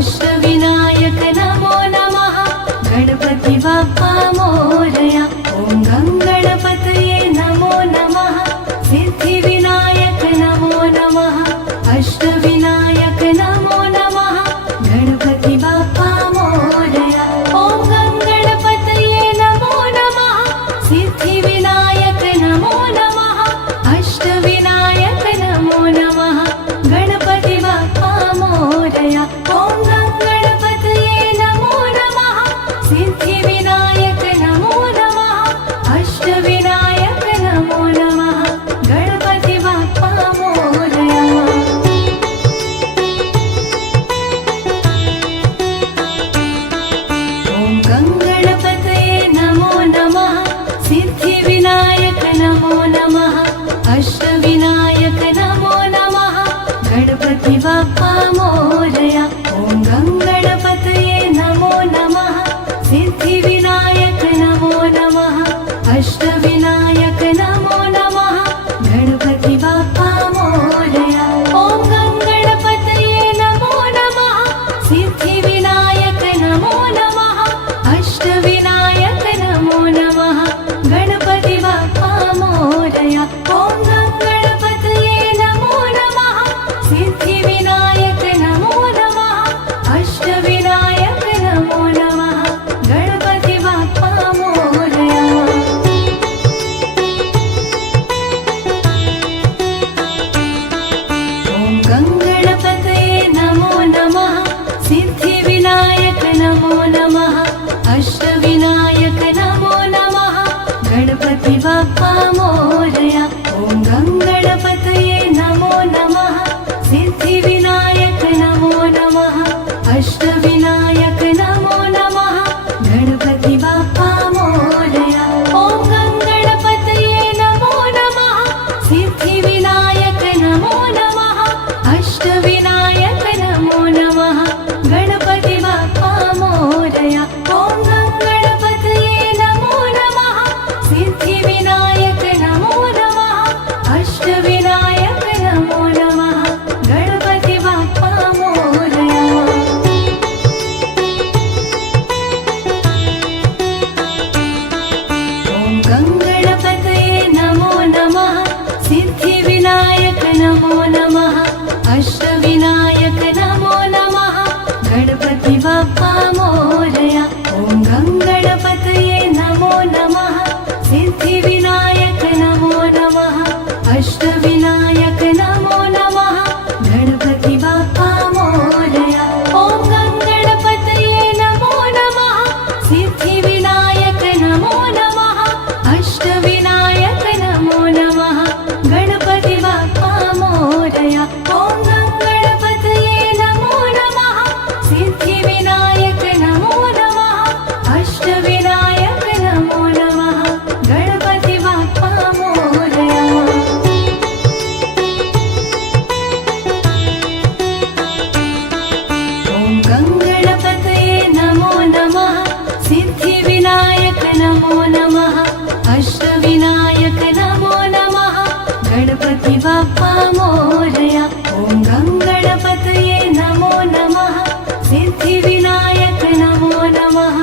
अष्टविनायक नमो नमः गणपति बाप्पा मोरया। ॐ गङ्गणपतये नमो नमः सिद्धिविनायक नमो नमः अष्टविनायक नमो नमः गणपति बाप्पा मोरया। ॐ गङ्गणपतये नमो नमः सिद्धिविनायक नमो नमः अष्टविनायक नमो नमः गणपति बाप्पा मोरया। ॐ गङ्गणपतये नमो नमः सिद्धिविनायक नमो नमः अष्टविनायक नमो नमः गणपति बाप्पा मोरया। ॐ गङ्गणपतये नमो नमः सिद्धिविनायक नमो नमः अष्टविनायक नमो नमः गणपति बाप्पा मोरया। ॐ गङ्गणपतये नमो नमः सिद्धिविनायक नमो नमः अष्टविनायक नमो नमः गणपति बाप्पा मोरया। ॐ गङ्गणपतये नमो नमः सिद्धिविनायक नमो नमः अष्टविनायक नमो नमः गणपति बाप्पा मोरया। ॐ गङ्गणपतये नमो नमः सिद्धिविनायक नमो नमः अष्टविनायक नमो नमः गणपति बाप्पा मोरया। ॐ गङ्गणपतये नमो नमः सिद्धिविनायक नमो नमः अष्टविनायक नमो नमः गणपति बाप्पा मोरया। ॐ गङ्गणपतये नमो नमः सिद्धिविनायक नमो नमः अष्टविनायक नमो नमः गणपति बाप्पा मोरया। ॐ गङ्गणपतये नमो नमः सिद्धिविनायक नमो नमः अष्टविनायक नमो नमः गणपति बाप्पा मोरया। ॐ गङ्गणपतये नमो नमः सिद्धिविनायक नमो नमः अष्टविनायक नमो नमः गणपति बाप्पा मोरया। ॐ गङ्गणपतये नमो नमः सिद्धिविनायक नमो नमः अष्टविनायक नमो नमः गणपति बाप्पा मोरया। ॐ गङ्गणपतये नमो नमः सिद्धिविनायक नमो नमः अष्टविनायक नमो नमः गणपति बाप्पा मोरया। ॐ गङ्गणपतये नमो नमः सिद्धिविनायक नमो नमः अष्टविनायक नमो नमः गणपति बाप्पा मोरया। ॐ गङ्गणपतये नमो नमः सिद्धिविनायक नमो नमः अष्टविनायक नमो नमः गणपति बाप्पा मोरया। ॐ गङ्गणपतये नमो नमः सिद्धिविनायक नमो नमः अष्टविनायक नमो नमः गणपति बाप्पा मोरया। ॐ गङ्गणपतये नमो नमः सिद्धिविनायक नमो नमः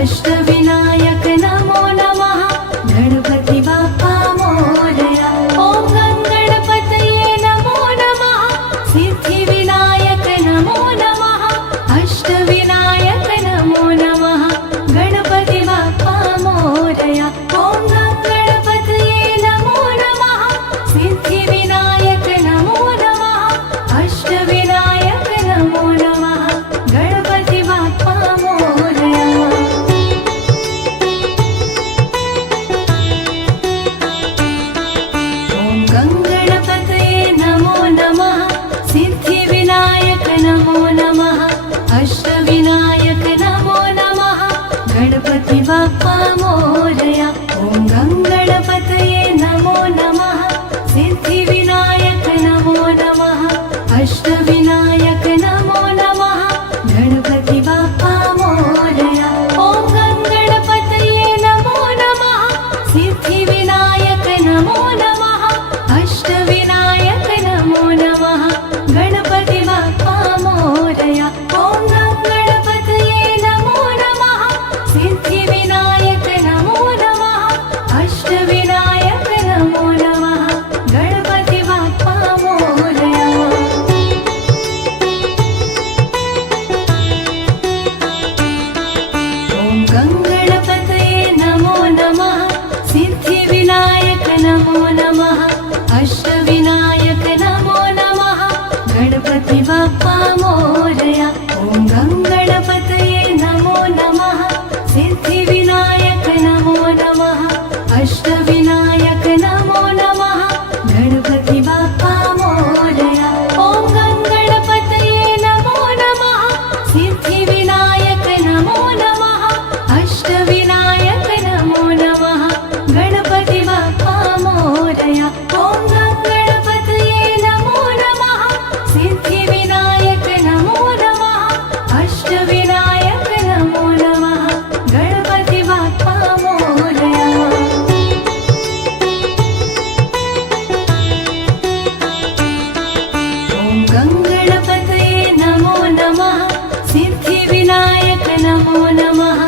अष्टविनायक नमो नमः गणपति बाप्पा मोरया। ॐ गङ्गणपतये नमो नमः सिद्धिविनायक नमो नमः अष्टविनायक नमो नमः गणपति बाप्पा मोरया। ॐ गङ्गणपतये नमो नमः सिद्धिविनायक नमो नमः अष्टविनायक नमो नमः गणपति बाप्पा मोरया। ॐ गङ्गणपतये नमो नमः सिद्धिविनायक नमो नमः अष्टविनायक नमो नमः गणपति बाप्पा मोरया। ॐ गङ्गणपतये नमो नमः सिद्धिविनायक नमो नमः अष्टविनायक नमो नमः गणपति बाप्पा मोरया। ॐ गङ्गणपतये नमो नमः सिद्धिविनायक नमो नमः अष्टविनायक नमो नमः गणपति बाप्पा मोरया। ॐ अष्टविनायक नमो नमः गणपति बाप्पा मोरया। ॐ गङ्गणपतये नमो नमः सिद्धिविनायक नमो नमः अष्टविनायक नमो नमः गणपति बाप्पा मोरया। ॐ गङ्गणपतये नमो नमः सिद्धिविनायक नमो नमः अष्टविनायक नमो नमः गणपति बाप्पा मोरया। ॐ गङ्गणपतये नमो नमः सिद्धिविनायक नमो नमः अष्टविनायक नमो नमः गणपति बाप्पा मोरया। ॐ गङ्गणपतये नमो नमः सिद्धिविनायक नमो नमः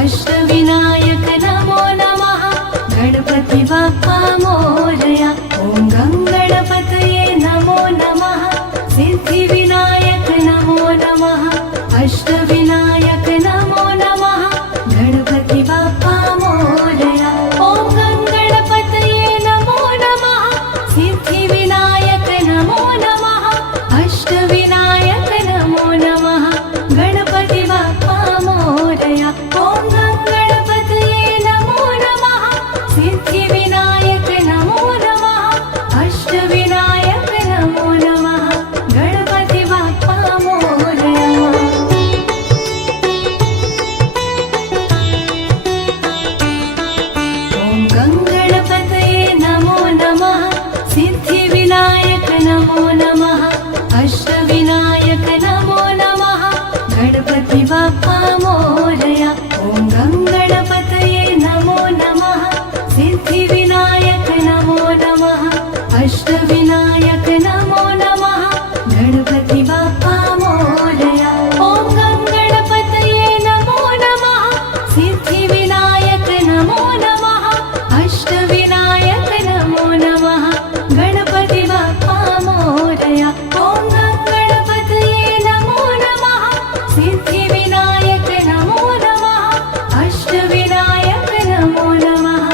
अष्टविनायक नमो नमः गणपति बाप्पा मोरया। ॐ गङ्गणपतये नमो नमः सिद्धिविनायक नमो नमः अष्टविनायक नमो नमः गणपति बाप्पा मोरया। ॐ गङ्गणपतये नमो नमः सिद्धिविनायक नमो नमः अष्टविनायक नमो नमः गणपति बाप्पा मोरया। ॐ गङ्गणपतये नमो नमः सिद्धिविनायक नमो नमः अष्टविनायक नमो नमः गणपति बाप्पा मोरया। ॐ गङ्गणपतये नमो नमः सिद्धिविनायक नमो नमः अष्टविनायक नमो नमः गणपति बाप्पा मोरया। ॐ गङ्गणपतये नमो नमः सिद्धिविनायक नमो नमः अष्टविनायक नमो नमः गणपति बाप्पा मोरया। ॐ गङ्गणपतये नमो नमः सिद्धिविनायक नमो नमः अष्टविनायक नमो नमः गणपति बाप्पा मोरया। ॐ गङ्गणपतये नमो नमः सिद्धिविनायक नमो नमः अष्टविनायक नमो नमः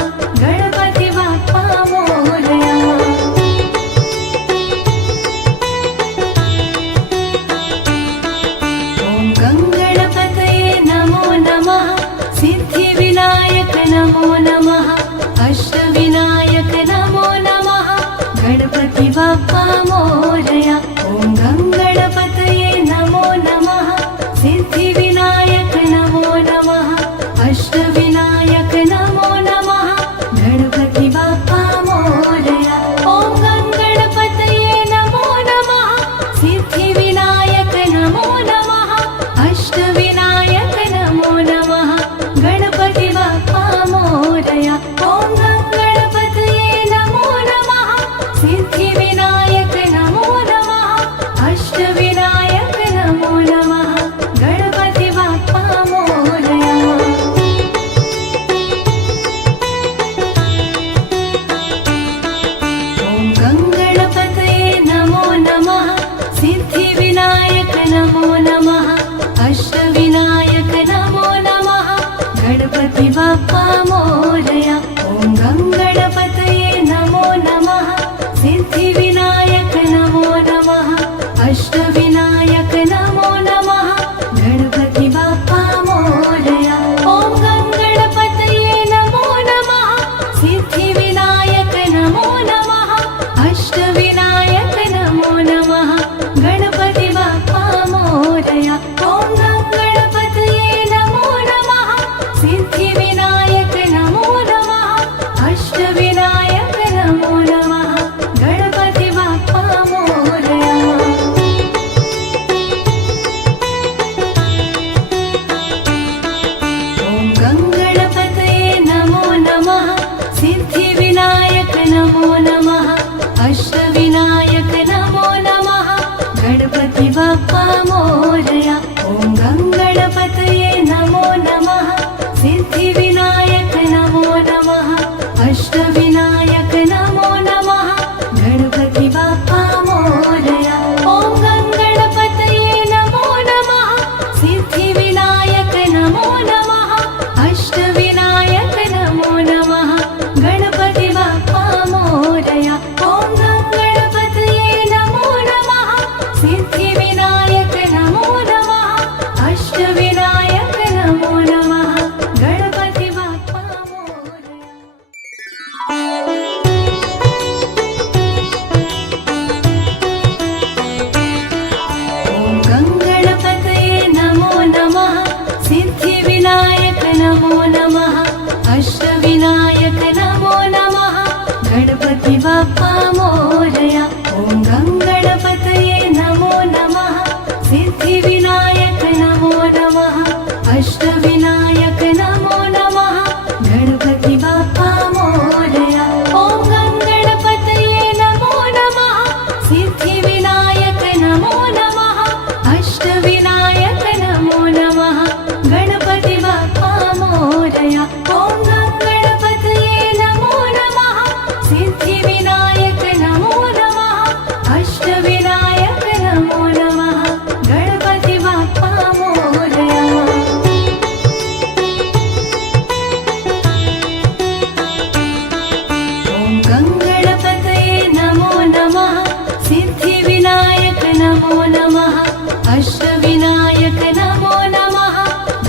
गणपति बाप्पा मोरया। ॐ गङ्गणपतये नमो नमः सिद्धिविनायक नमो नमः अष्टविनायक नमो नमः गणपति बाप्पा मोरया। ॐ गङ्गणपतये नमो नमः सिद्धिविनायक नमो नमः अष्टविनायक नमो नमः गणपति बाप्पा मोरया। ॐ गङ्गणपतये नमो नमः सिद्धिविनायक नमो नमः अष्टविनायक नमो नमः गणपति बाप्पा मोरया। ॐ गङ्गणपतये नमो नमः सिद्धिविनायक नमो नमः अष्टविनायक नमो नमः गणपति बाप्पा मोरया। ॐ गङ्गणपतये नमो नमः सिद्धिविनायक नमो नमः अष्टविनायक नमो नमः गणपति बाप्पा मोरया। ॐ गङ्गणपतये नमो नमः सिद्धिविनायक नमो नमः अष्टविनायक नमो नमः गणपति बाप्पा मोरया। ॐ गङ्गणपतये नमो नमः सिद्धिविनायक नमो नमः अष्टविनायक नमो नमः गणपति बाप्पा मोरया। ॐ गङ्गणपतये नमो नमः सिद्धिविनायक नमो नमः अष्टविनायक नमो नमः गणपति बाप्पा मोरया। ॐ गङ्गणपतये नमो नमः सिद्धिविनायक नमो नमः अष्टविनायक नमो नमः गणपति बाप्पा मोरया। ॐ गङ्गणपतये नमो नमः सिद्धिविनायक नमो नमः अष्टविनायक नमो नमः गणपति बाप्पा मोरया। ॐ गङ्गणपतये नमो नमः सिद्धिविनायक नमो नमः अष्टविनायक नमो नमः गणपति बाप्पा मोरया। ॐ नमः अष्टविनायक नमो नमः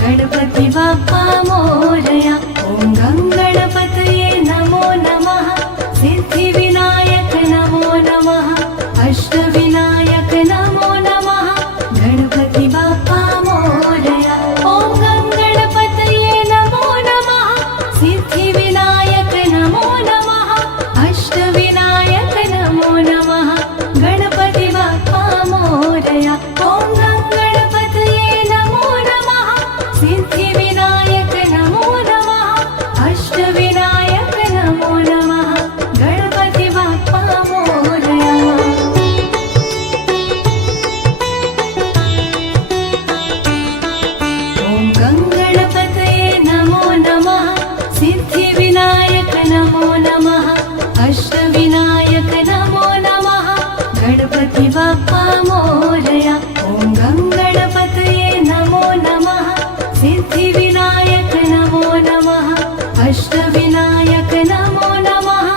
गणपति बाप्पा मोरया ॐ गङ्गणपतये नमो नमः सिद्धिविनायक नमो नमः अष्टविनायक नमो नमः गणपति बाप्पा मोरया ॐ गङ्गणपतये नमो नमः सिद्धिविनायक नमो नमः अष्टविनायक नमो नमः गणपति बाप्पा मोरया ॐ गङ्गणपतये नमो नमः सिद्धिविनायक नमो नमः अष्टविनायक नमो नमः गणपति बाप्पा मोरया ॐ गङ्गणपतये नमो नमः सिद्धिविनायक नमो नमः अष्टविनायक नमो नमः गणपति बाप्पा मोरया ॐ गङ्गणपतये नमो नमः सिद्धिविनायक नमो नमः अष्टविनायक नमो नमः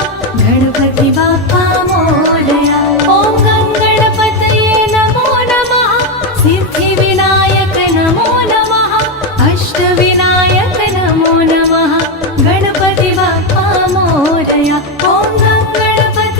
गणपति बाप्पा मोरया ॐ गङ्गणपतये नमो नमः सिद्धिविनायक नमो नमः अष्टविनायक नमो नमः गणपति बाप्पा मोरया ॐ गङ्गणपतये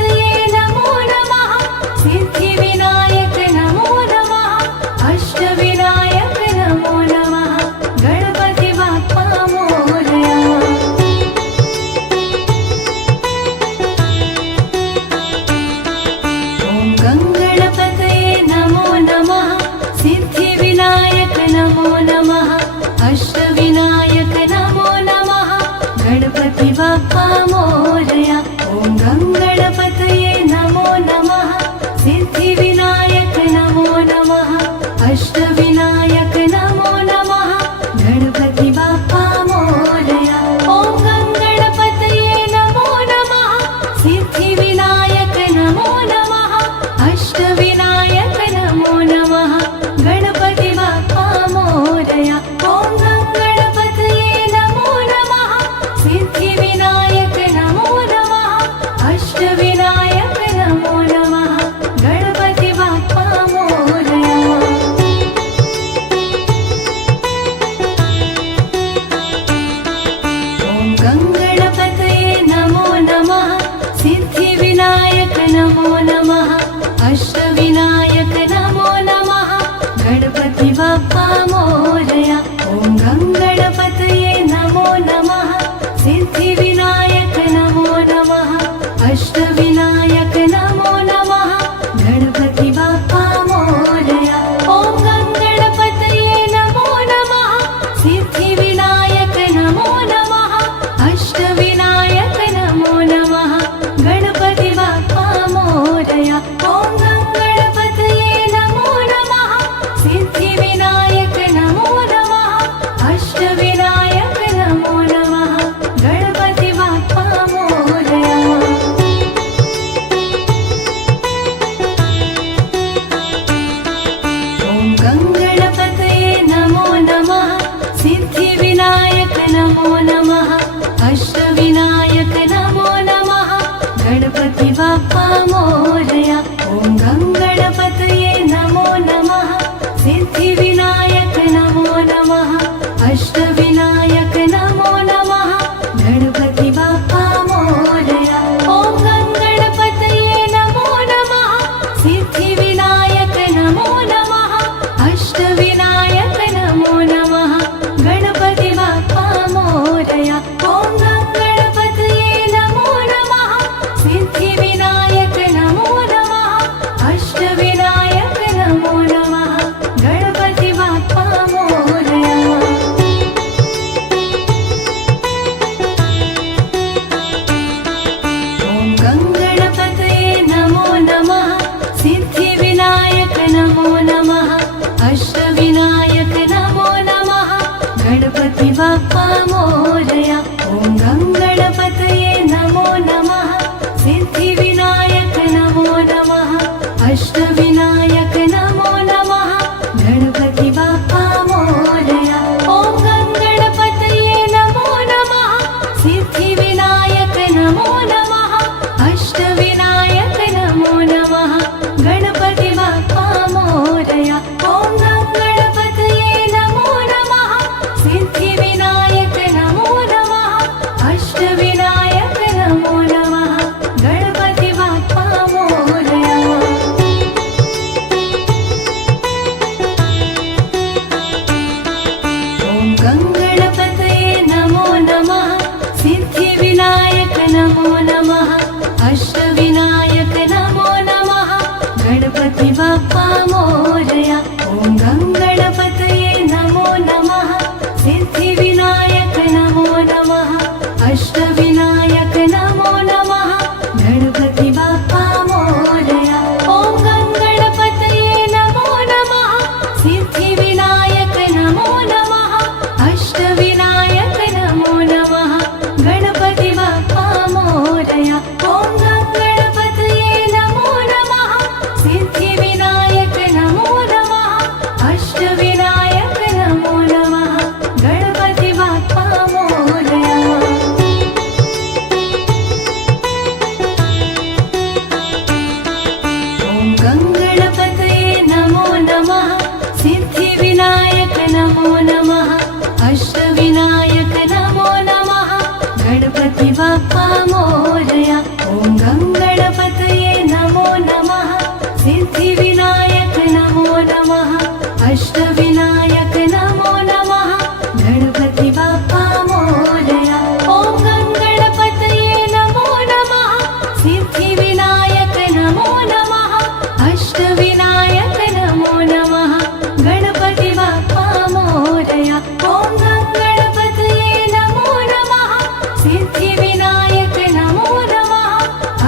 नमो नमः अष्टविनायक नमो नमः गणपति बाप्पा मोरया ॐ गङ्गणपतये नमो नमः सिद्धिविनायक नमो नमः अष्टविनायक नमो नमः गणपति बाप्पा मोरया ॐ गङ्गणपतये नमो नमः सिद्धिविनायक नमो नमः अष्टविनायक नमो नमः गणपति बाप्पा मोरया ॐ गङ्गणपतये नमो नमः सिद्धिविनायक नमो नमः अष्टविनायक नमो नमः गणपति बाप्पा मोरया ॐ गङ्गणपतये नमो नमः सिद्धिविनायक नमो नमः अष्टविनायक नमो नमः गणपति बाप्पा मोरया ॐ गङ्गणपतये नमो नमः सिद्धिविनायक नमो नमः अष्टविनायक नमो नमः गणपति बाप्पा मोरया ॐ गङ्गणपतये नमो नमः सिद्धिविनायक नमो नमः अष्टविनायक नमो नमः गणपति बाप्पा मोरया ॐ गङ्गणपतये नमो नमः सिद्धिविनायक नमो नमः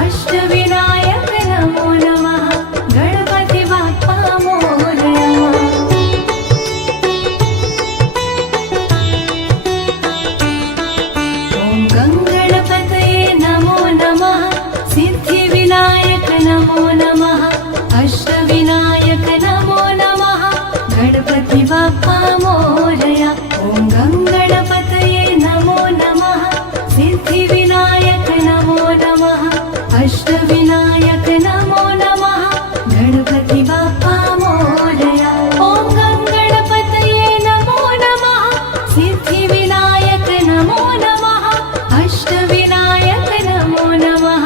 अष्टविनायक नमो नमः गणपति बाप्पा मोरया ॐ गङ्गणपतये नमो नमः सिद्धिविनायक नमो नमः अष्टविनायक नमो नमः गणपति बाप्पा मोरया ॐ गङ्गणपतये नमो नमः सिद्धिविनायक नमो नमः अष्टविनायक नमो नमः गणपति बाप्पा मोरया ॐ गङ्गणपतये नमो नमः सिद्धिविनायक नमो नमः अष्टविनायक नमो नमः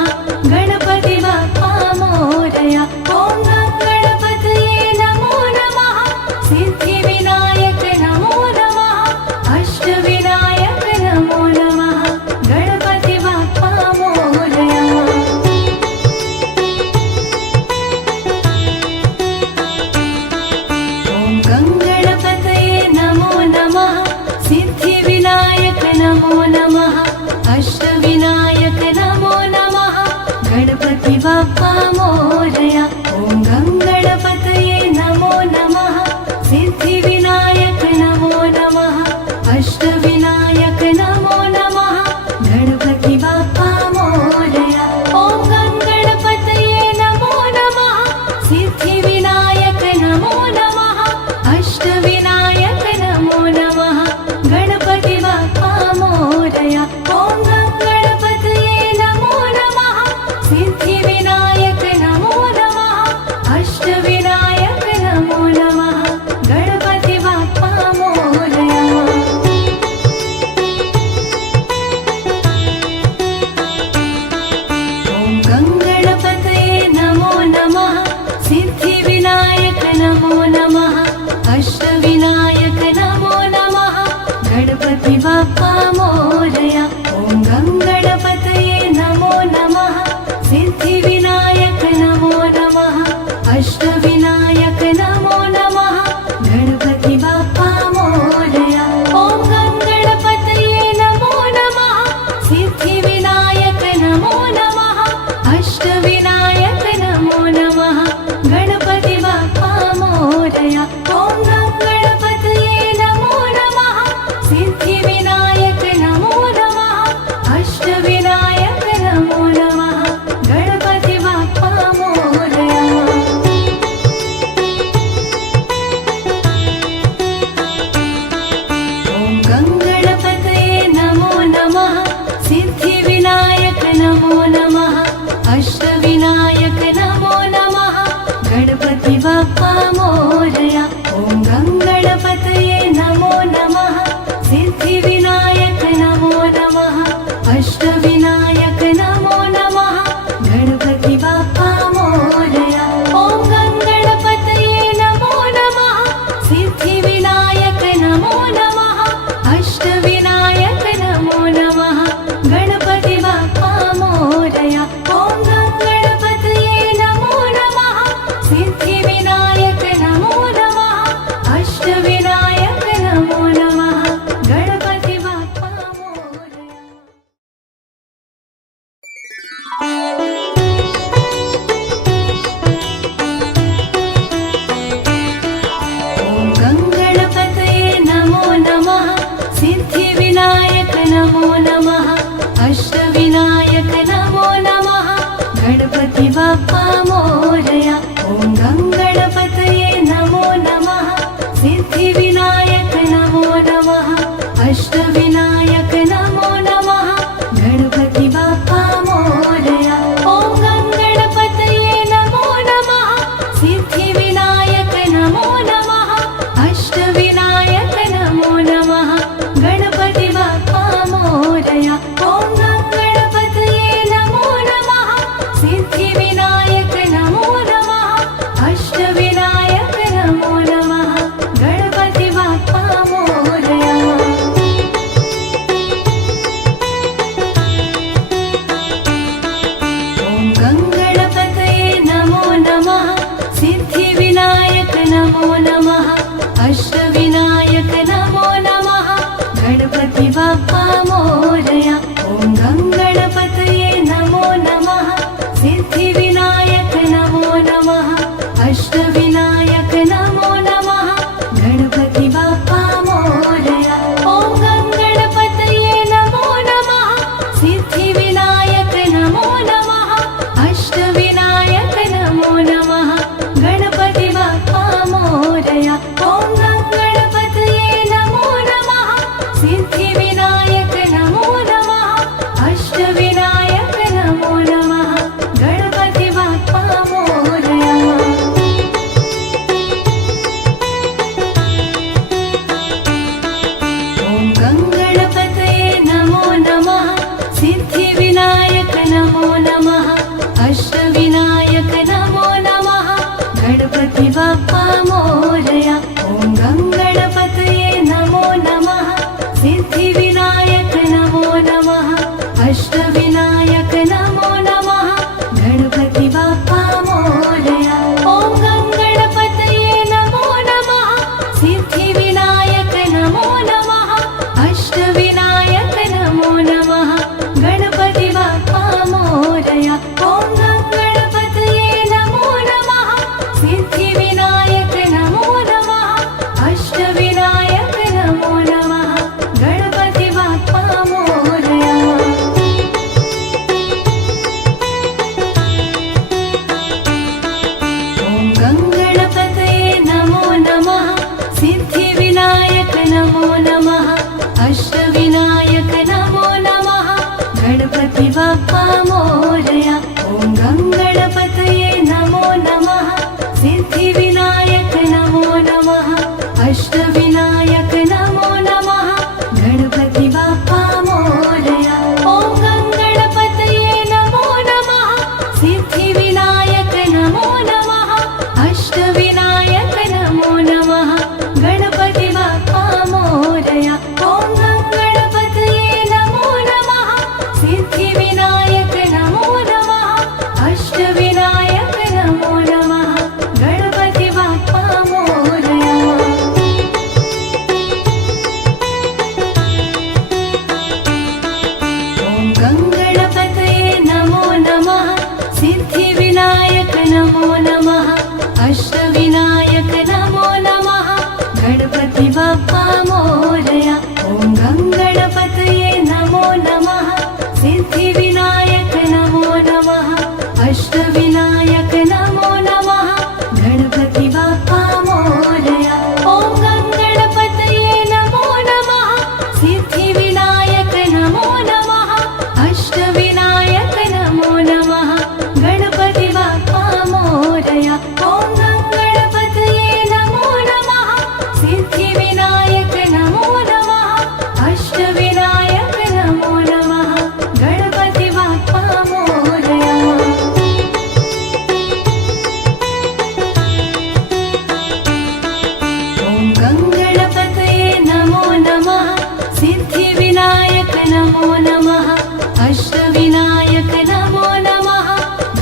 गणपति बाप्पा मोरया ॐ गङ्गणपतये नमो नमः सिद्धिविनायक नमो नमः अष्टविनायक नमो नमः गणपति बाप्पा मोरया ॐ गङ्गणपतये नमो नमः सिद्धिविनायक नमो नमः अष्टविनायक नमो नमः गणपति बाप्पा मोरया ॐ गङ्गणपतये नमो नमः सिद्धिविनायक नमो नमः अष्टविनायक नमो नमः गणपति बाप्पा मोरया ॐ गङ्गणपतये नमो नमः सिद्धिविनायक नमो नमः अष्टविनायक नमो नमः गणपति बाप्पा मोरया ॐ गङ्गणपतये नमो नमः सिद्धिविनायक नमो नमः अष्टविनायक नमो नमः गणपति बाप्पा मोरया ॐ गङ्गणपतये नमो नमः सिद्धिविनायक नमो नमः अष्टविनायक नमो नमः गणपति बाप्पा मोरया ॐ गङ्गणपतये नमो नमः सिद्धिविनायक नमो नमः अष्टविनायक नमो नमः गणपति बाप्पा मोरया ॐ गङ्गणपतये नमो नमः सिद्धिविनायक नमो नमः अष्टविनायक नमो नमः गणपति बाप्पा मोरया ॐ गङ्गणपतये नमो नमः सिद्धिविनायक नमो नमः अष्टविनायक नमो नमः गणपति बाप्पा मोरया ॐ गङ्गणपतये नमो नमः सिद्धिविनायक नमो नमः अष्टविनायक नमो नमः गणपति बाप्पा मोरया ॐ गङ्गणपतये नमो नमः सिद्धिविनायक नमो नमः अष्टविनायक नमो नमः गणपति बाप्पा मोरया ॐ गङ्गणपतये नमो नमः सिद्धिविनायक नमो नमः अष्टविनायक नमो नमः गणपति बाप्पा मोरया ॐ गङ्गणपतये नमो नमः सिद्धिविनायक नमो नमः अष्टविनायक नमो नमः गणपति बाप्पा मोरया ॐ गङ्गणपतये नमो नमः सिद्धिविनायक नमो नमः अष्टविनायक नमो नमः गणपति बाप्पा मोरया ॐ गङ्गणपतये नमो नमः सिद्धिविनायक नमो नमः अष्टविनायक नमो नमः गणपति बाप्पा मोरया ॐ गङ्गणपतये नमो नमः सिद्धिविनायक नमो नमः अष्टविनायक नमो नमः गणपति बाप्पा मोरया ॐ गङ्गणपतये नमो नमः सिद्धिविनायक नमो नमः अष्टविनायक नमो नमः गणपति बाप्पा मोरया ॐ गङ्गणपतये नमो नमः सिद्धिविनायक नमो नमः अष्टविनायक नमो नमः गणपति बाप्पा मोरया ॐ गङ्गणपतये नमो नमः सिद्धिविनायक नमो नमः अष्टविनायक नमो नमः गणपति बाप्पा मोरया ॐ गङ्गणपतये नमो नमः सिद्धिविनायक नमो नमः अष्टविनायक नमो नमः गणपति बाप्पा मोरया ॐ गङ्गणपतये नमो नमः सिद्धिविनायक नमो नमः अष्टविनायक नमो नमः गणपति बाप्पा मोरया ॐ गङ्गणपतये नमो नमः सिद्धिविनायक नमो नमः अष्टविनायक नमो नमः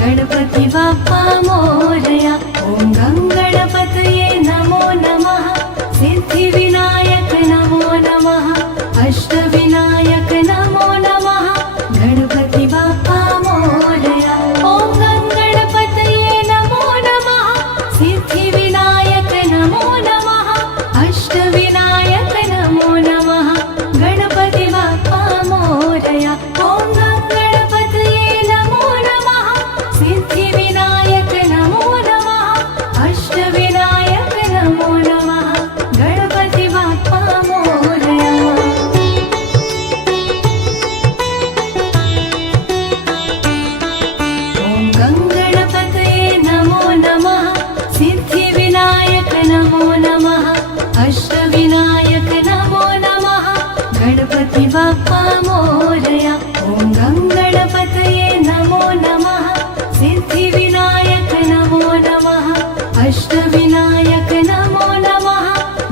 गणपति बाप्पा मोरया ॐ गङ्गणपतये नमो नमः सिद्धिविनायक नमो नमः अष्टविनायक नमो नमः गणपति बाप्पा मोरया अष्टविनायक नमो नमः गणपति बाप्पा मोरया ॐ गङ्गणपतये नमो नमः सिद्धिविनायक नमो नमः अष्टविनायक नमो नमः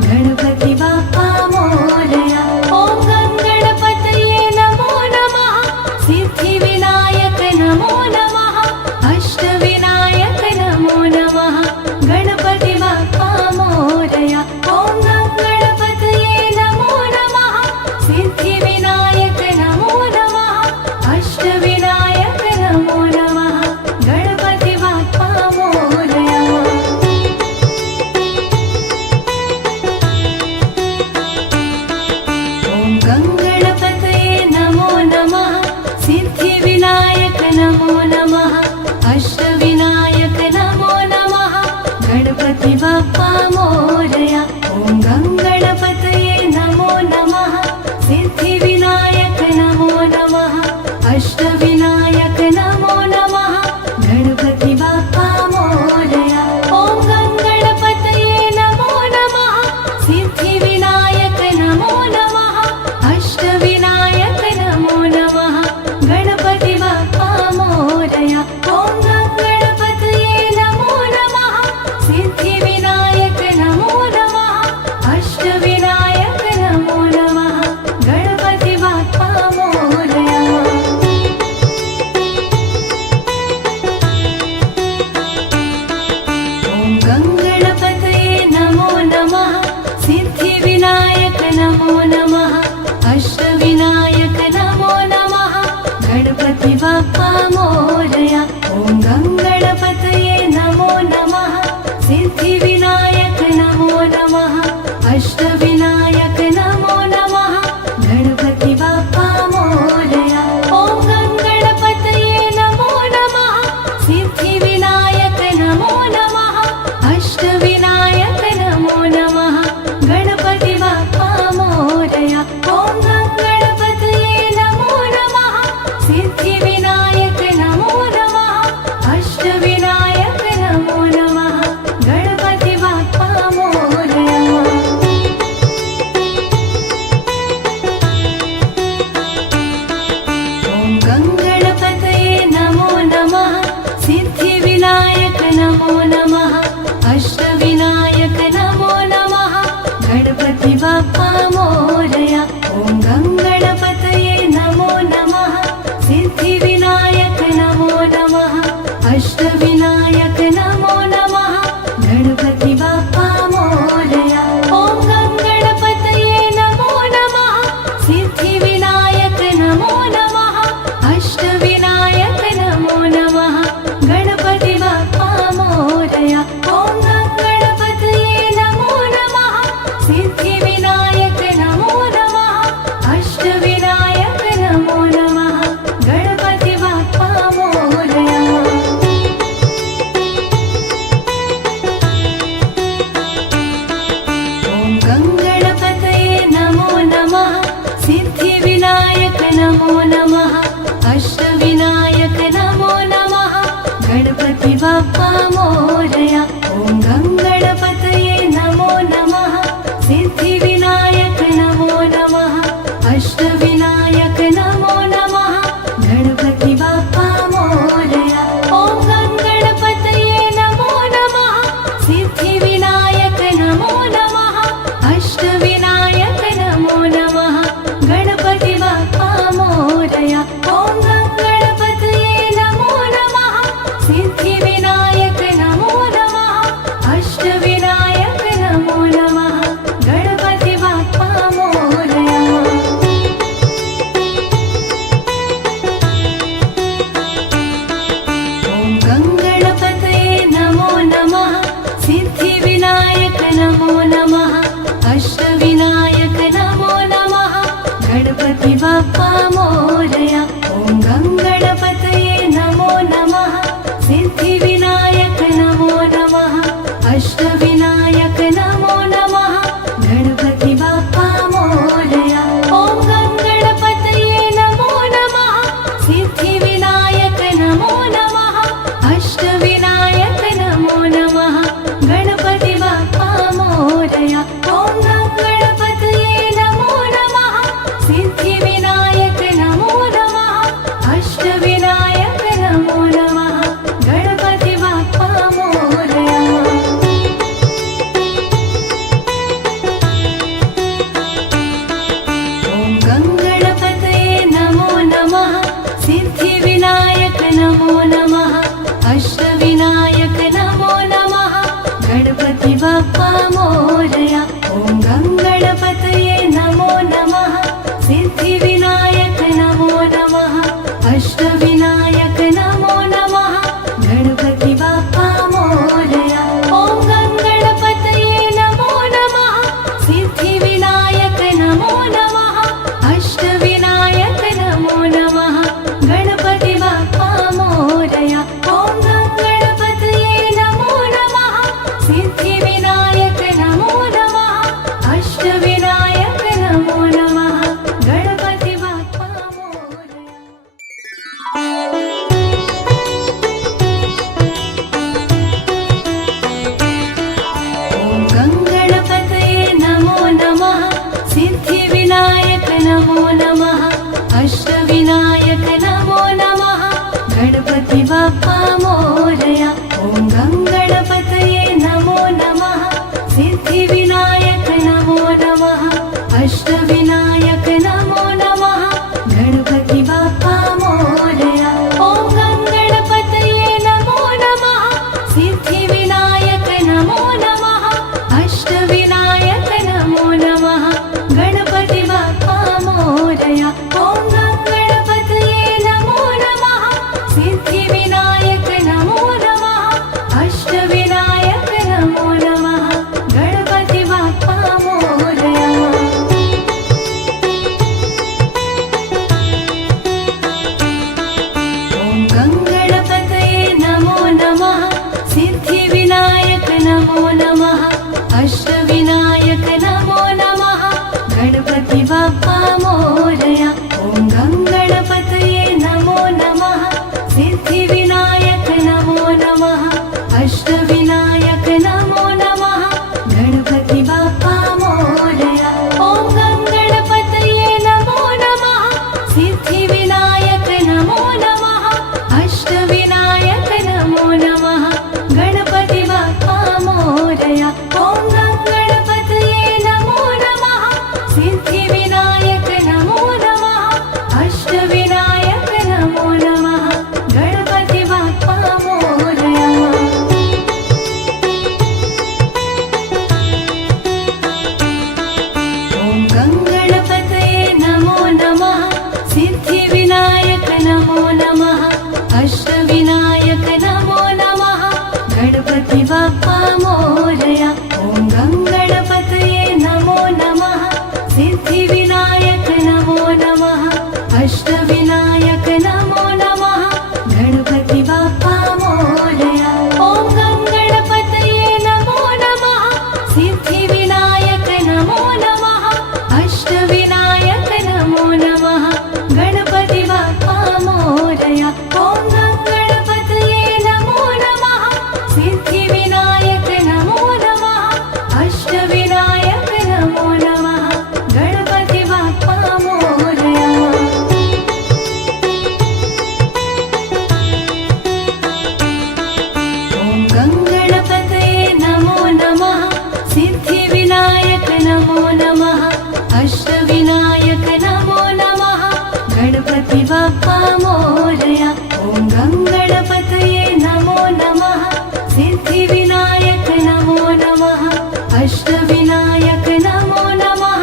गणपति बाप्पा मोरया ॐ गङ्गणपतये नमो नमः सिद्धिविनायक नमो नमः अष्टविनायक नमो नमः गणपति बाप्पा मोरया ॐ गङ्गणपतये नमो नमः सिद्धिविनायक नमो नमः अष्टविनायक नमो नमः गणपति बाप्पा मोरया ॐ गङ्गणपतये नमो नमः सिद्धिविनायक नमो नमः अष्टविनायक नमो नमः गणपति बाप्पा मोरया ॐ गङ्गणपतये नमो नमः सिद्धिविनायक नमो नमः अष्टविनायक नमो नमः गणपति बाप्पा मोरया ॐ गङ्गणपतये नमो नमः सिद्धिविनायक नमो नमः अष्टविनायक नमो नमः गणपति बाप्पा मोरया ॐ गङ्गणपतये नमो नमः सिद्धिविनायक नमो नमः अष्टविनायक नमो नमः गणपति बाप्पा मोरया ॐ गङ्गणपतये नमो नमः सिद्धिविनायक नमो नमः अष्टविनायक नमो नमः गणपति बाप्पा मोरया ॐ गङ्गणपतये नमो नमः सिद्धिविनायक नमो नमः अष्टविनायक नमो नमः गणपति बाप्पा मोरया ॐ गङ्गणपतये नमो नमः सिद्धिविनायक नमो नमः अष्टविनायक नमो नमः गणपति बाप्पा मोरया ॐ गङ्गणपतये नमो नमः सिद्धिविनायक गणपति बाप्पा मोरया। ॐ गङ्गणपतये नमो नमः। सिद्धिविनायक नमो नमः। अष्टविनायक नमो नमः। गणपति बाप्पा मोरया। ॐ गङ्गणपतये नमो नमः। सिद्धिविनायक नमो नमः। अष्टविनायक नमो नमः। गणपति बाप्पा मोरया। ॐ गङ्गणपतये नमो नमः। सिद्धिविनायक नमो नमः। अष्टविनायक नमो नमः। गणपति बाप्पा मोरया। ॐ गङ्गणपतये नमो नमः। सिद्धिविनायक नमो नमः। अष्टविनायक नमो नमः। गणपति बाप्पा मोरया। ॐ गङ्गणपतये नमो नमः। सिद्धिविनायक नमो नमः। अष्टविनायक नमो नमः। गणपति बाप्पा मोरया। ॐ गङ्गणपतये नमो नमः। सिद्धिविनायक नमो नमः। अष्टविनायक नमो नमः। गणपति बाप्पा मोरया। ॐ गङ्गणपतये नमो नमः। सिद्धिविनायक नमो नमः। अष्टविनायक नमो नमः। गणपति बाप्पा मोरया। ॐ गङ्गणपतये नमो नमः। सिद्धिविनायक नमो नमः। अष्टविनायक नमो नमः। गणपति बाप्पा मोरया। ॐ गङ्गणपतये नमो नमः। सिद्धिविनायक नमो नमः। अष्टविनायक नमो नमः। गणपति बाप्पा मोरया। ॐ गङ्गणपतये नमो नमः। सिद्धिविनायक नमो नमः। अष्टविनायक नमो नमः। गणपति बाप्पा मोरया। ॐ गङ्गणपतये नमो नमः। सिद्धिविनायक नमो नमः। अष्टविनायक नमो नमः। गणपति बाप्पा मोरया। ॐ गङ्गणपतये नमो नमः। सिद्धिविनायक नमो नमः। अष्टविनायक नमो नमः। गणपति बाप्पा मोरया। ॐ गङ्गणपतये नमो नमः। सिद्धिविनायक नमो नमः। अष्टविनायक नमो नमः।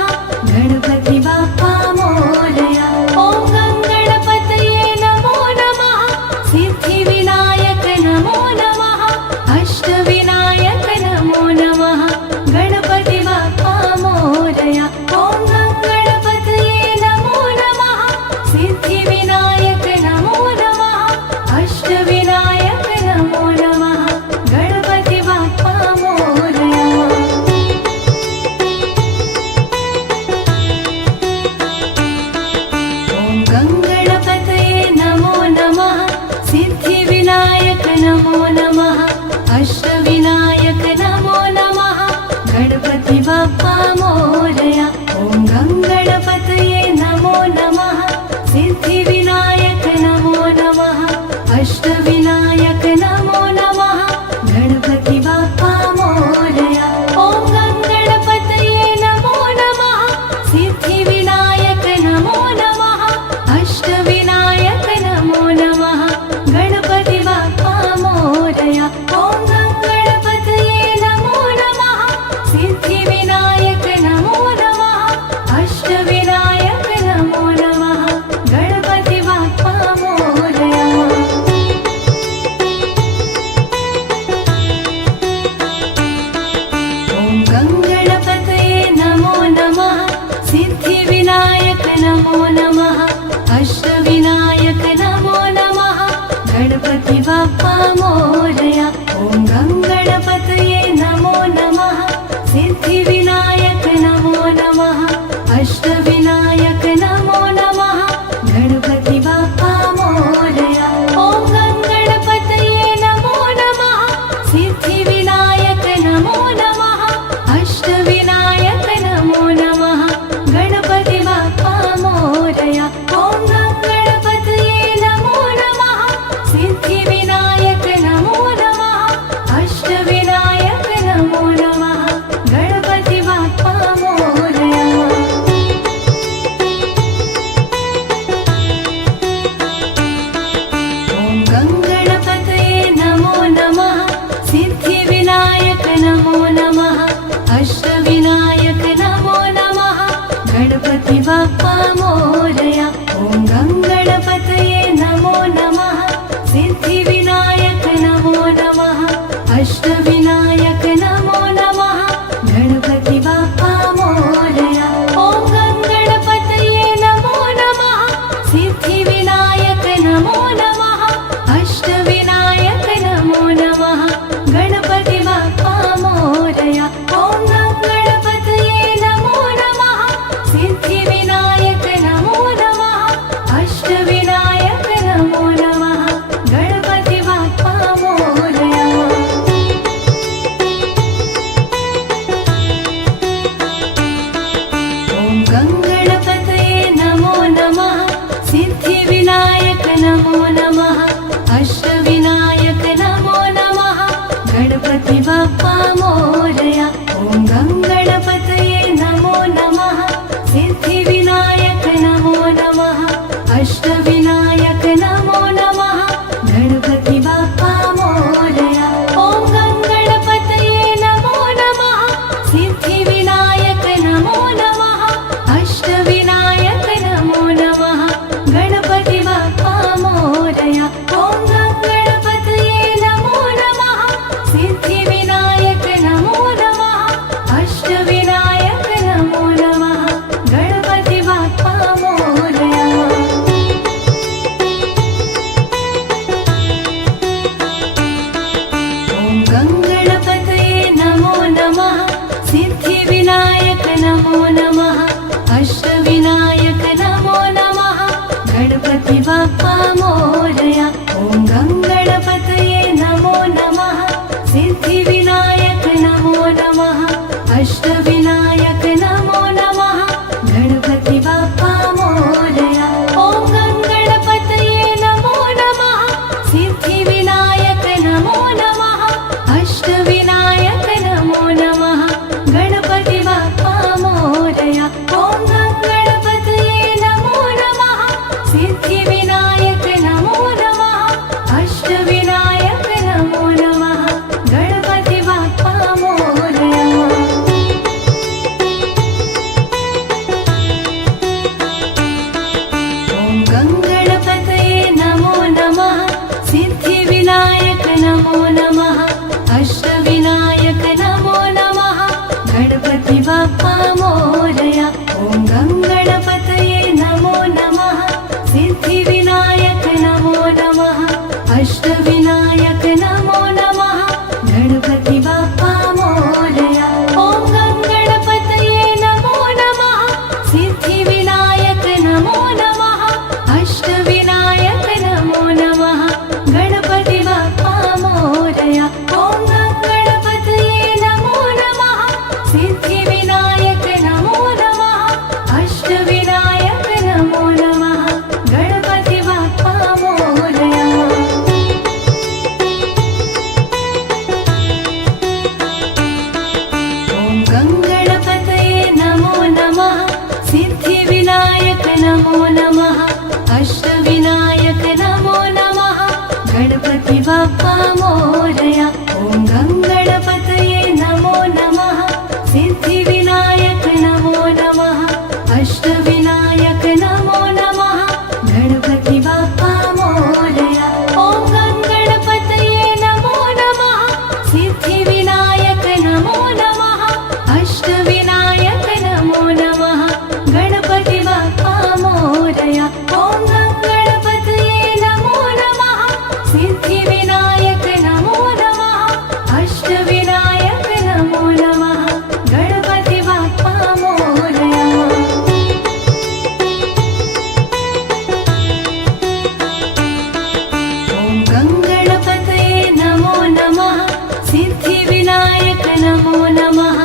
गणपति बाप्पा मोरया। ॐ गङ्गणपतये नमो नमः। सिद्धिविनायक नमो नमः। अष्टविनायक नमो नमः। गणपति बाप्पा मोरया। ॐ गङ्गणपतये नमो नमः। सिद्धिविनायक नमो नमः। अष्टविनायक नमो नमः। गणपति बाप्पा मोरया। ॐ गङ्गणपतये नमो नमः। सिद्धिविनायक नमो नमः। अष्टविनायक नमो नमः। गणपति बाप्पा मोरया। ॐ गङ्गणपतये नमो नमः। सिद्धिविनायक नमो नमः। अष्टविनायक नमो नमः। गणपति बाप्पा मोरया। ॐ गङ्गणपतये नमो नमः। सिद्धिविनायक नमो नमः। अष्टविनायक नमो नमः। गणपति बाप्पा मोरया। ॐ गङ्गणपतये नमो नमः। सिद्धिविनायक नमो नमः। अष्टविनायक नमो नमः। गणपति बाप्पा मोरया। ॐ गङ्गणपतये नमो नमः। सिद्धिविनायक नमो नमः। अष्टविनायक नमो नमः। गणपति बाप्पा मोरया। ॐ गङ्गणपतये नमो नमः। सिद्धिविनायक नमो नमः। अष्टविनायक नमो नमः। गणपति बाप्पा मोरया। ॐ गङ्गणपतये नमो नमः। सिद्धिविनायक नमो नमः। अष्टविनायक नमो नमः। गणपति बाप्पा मोरया। ॐ गङ्गणपतये नमो नमः। अष्टविनायक नमो नमः गणपति बाप्पा मोरया ॐ गङ्गणपतये नमो नमः सिद्धिविनायक नमो नमः अष्टविनायक नमो नमः गणपति बाप्पा मोरया ॐ गङ्गणपतये नमो नमः सिद्धिविनायक नमो नमः अष्टविनायक नमो नमः गणपति बाप्पा मोरया ॐ गङ्गणपतये नमो नमः सिद्धिविनायक नमो नमः अष्टविनायक नमो नमः गणपति बाप्पा मोरया ॐ गङ्गणपतये नमो नमः सिद्धिविनायक नमो नमः अष्टविनायक नमो नमः गणपति बाप्पा मोरया ॐ गङ्गणपतये नमो नमः सिद्धिविनायक नमो नमः अष्टविनायक नमो नमः गणपति बाप्पा मोरया ॐ गङ्गणपतये नमो नमः सिद्धिविनायक नमो नमः अष्टविनायक नमो नमः गणपति बाप्पा मोरया ॐ गङ्गणपतये नमो नमः सिद्धिविनायक नमो नमः अष्टविनायक नमो नमः गणपति बाप्पा मोरया ॐ गङ्गणपतये नमो नमः सिद्धिविनायक नमो नमः अष्टविनायक नमो नमः गणपति बाप्पा मोरया ॐ गङ्गणपतये नमो नमः सिद्धिविनायक नमो नमः अष्टविनायक नमो नमः गणपति बाप्पा मोरया ॐ गङ्गणपतये नमो नमः सिद्धिविनायक नमो नमः अष्टविनायक नमो नमः गणपति बाप्पा मोरया ॐ गङ्गणपतये नमो नमः सिद्धिविनायक नमो नमः अष्टविनायक नमो नमः गणपति बाप्पा मोरया ॐ गङ्गणपतये नमो नमः सिद्धिविनायक नमो नमः अष्टविनायक नमो नमः गणपति बाप्पा मोरया ॐ गङ्गणपतये नमो नमः सिद्धिविनायक नमो नमः अष्टविनायक नमो नमः गणपति बाप्पा मोरया ॐ गङ्गणपतये नमो नमः सिद्धिविनायक नमो नमः अष्टविनायक नमो नमः गणपति बाप्पा मोरया ॐ गङ्गणपतये नमो नमः सिद्धिविनायक नमो नमः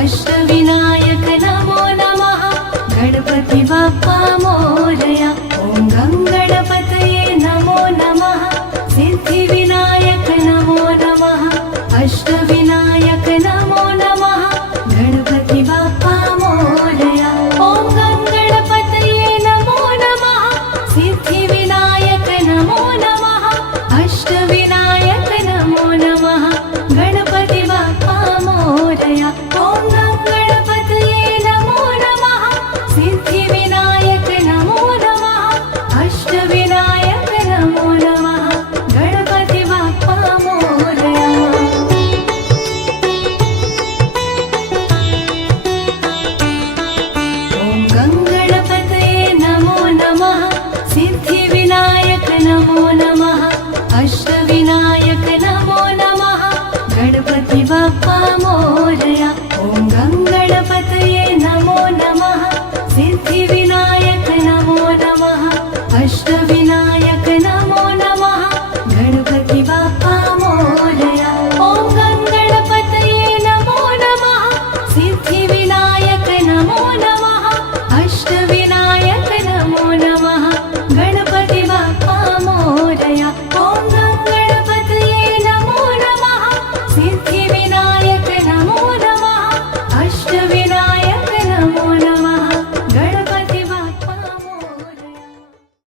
अष्टविनायक नमो नमः गणपति बाप्पा मोरया ॐ गङ्गणपतये नमो नमः सिद्धिविनायक नमो नमः अष्टविनायक नमो नमः गणपति बाप्पा मोरया ॐ गङ्गणपतये नमो नमः सिद्धिविनायक नमो नमः अष्ट